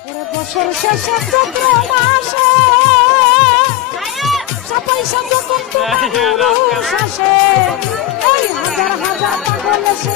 বছর শেষে চৈত্র মাসে পয়সা যখন তোমার শ্বাসে ওই হাজার হাজার পাগল এসে